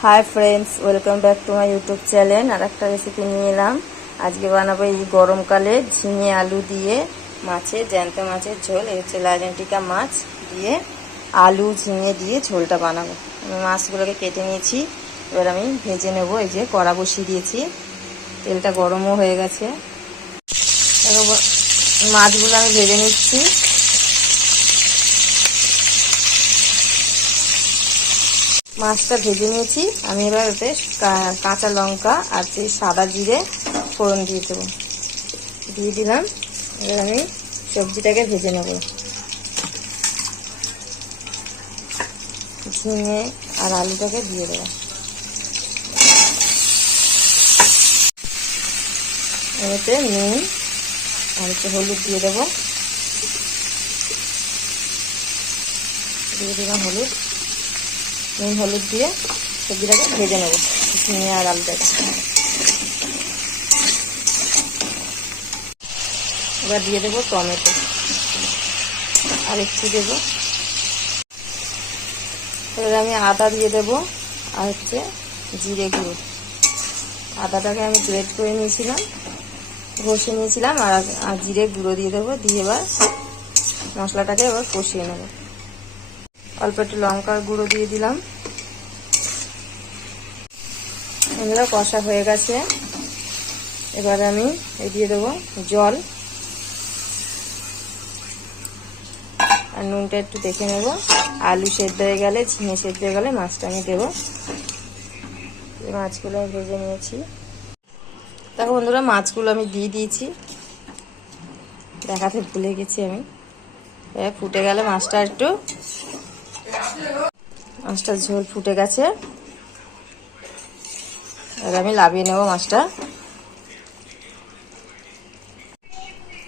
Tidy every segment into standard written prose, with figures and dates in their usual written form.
Hi friends, welcome back to my YouTube channel. और एक recipe निये एलाम। आज के बनाबो এই গরমকালে ঝিঙে আলু দিয়ে মাছের জ্যান্ত মাছের ঝোল। এই হচ্ছে লাইডেন্টিকা মাছ দিয়ে আলু ঝিঙে দিয়ে ঝোলটা বানাবো। আমি মাছগুলোকে কেটে নিয়েছি, এবার আমি ভেজে নেব। এই যে কড়া বসিয়ে দিয়েছি, তেলটা গরমও হয়ে গেছে। মাছগুলো আমি ভেজে নিচ্ছি। মাছটা ভেজে নিয়েছি আমি। এবার ওতে কাঁচা লঙ্কা আর সেই সাদা জিরে ফোড়ন দিয়ে দেবো, দিয়ে দিলাম। এবার আমি সবজিটাকে ভেজে নেব। ঝিঙে আর আলুটাকে দিয়ে দেবো। এতে নুন আর একটু হলুদ দিয়ে দেবো, দিয়ে দিলাম হলুদ। নুন হলুদ দিয়ে সবজিটাকে ভেজে নেব, ঝিঙে আর আলুটাকে। এবার দিয়ে দেবো টমেটো আর একটু দেবো। এবার আমি আদা দিয়ে দেবো আর হচ্ছে জিরে গুঁড়ো। আদাটাকে আমি গ্রেট করে নিয়েছিলাম, ঘষে নিয়েছিলাম। আর জিরে গুঁড়ো দিয়ে দেবো, দিয়ে এবার মশলাটাকে এবার কষিয়ে নেব। অল্প একটু লঙ্কার গুঁড়ো দিয়ে দিলাম। এগুলো কষা হয়ে গেছে। এবার আমি দিয়ে দেবো জল আর নুনটা একটু দেখে নেব। আলু সেদ্ধ হয়ে গেলে, ঝিঙে সেদ্ধ হয়ে গেলে মাছটা আমি দেবো। মাছগুলো আমি ভেজে নিয়েছি। দেখো বন্ধুরা, মাছগুলো আমি দিয়ে দিয়েছি, দেখাতে ভুলে গেছি আমি। ফুটে গেলে মাছটার ঝোল ফুটে গেছে। এবার আমি নামিয়ে নেব মাছটা।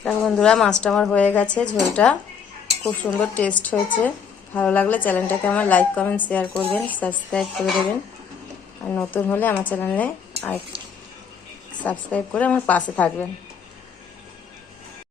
দেখো বন্ধুরা, মাছটা আমার হয়ে গেছে। ঝোলটা খুব সুন্দর টেস্ট হয়েছে। ভালো লাগলে চ্যানেলটাকে আমার লাইক কমেন্ট শেয়ার করবেন, সাবস্ক্রাইব করে দেবেন। আর নতুন হলে আমার চ্যানেলে সাবস্ক্রাইব করে আমার পাশে থাকবেন।